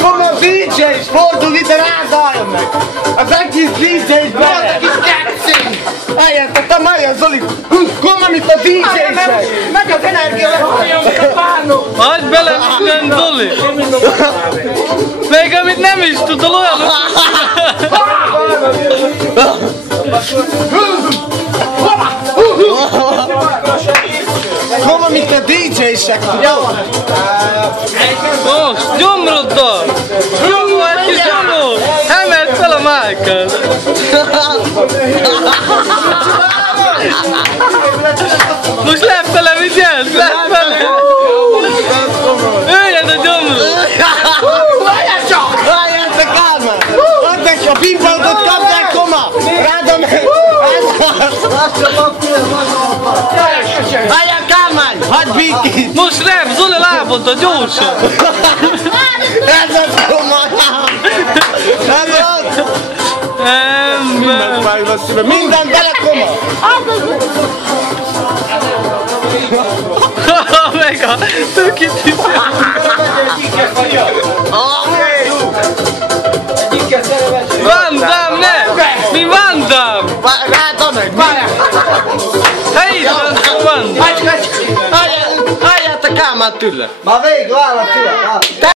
Kom on DJ's, fordul ide rád, álljon meg! Az egész DJ's bele! Eljeltettem, eljön Zoli! Kom on itt a DJ's meg! Meg az energia Hagyd bele minden Zoli! Még amit nem is tudod, olyan Kom on itt a DJ's-ek, tudod? Most, gyomroddal! Nyomó egy kis nyomó! Emeld fel a májkát! Most lefele vigyázz! Lefele! Öljed a gyomrod! Várjátok ám már! Add neki a pinpontot, kapd el, koma! Rád a meg! Várjál Kálmán! Hadd békét! Most rep, Zoli lábodra, gyorsan! Ez az koma! Ez az! Ember! Minden bele koma! Meg a tökítő! Van Damme, ne! Mi Van Damme? Rád a meg! Te itt van! Álljátok Kálmán tőle! Már végül áll a fia.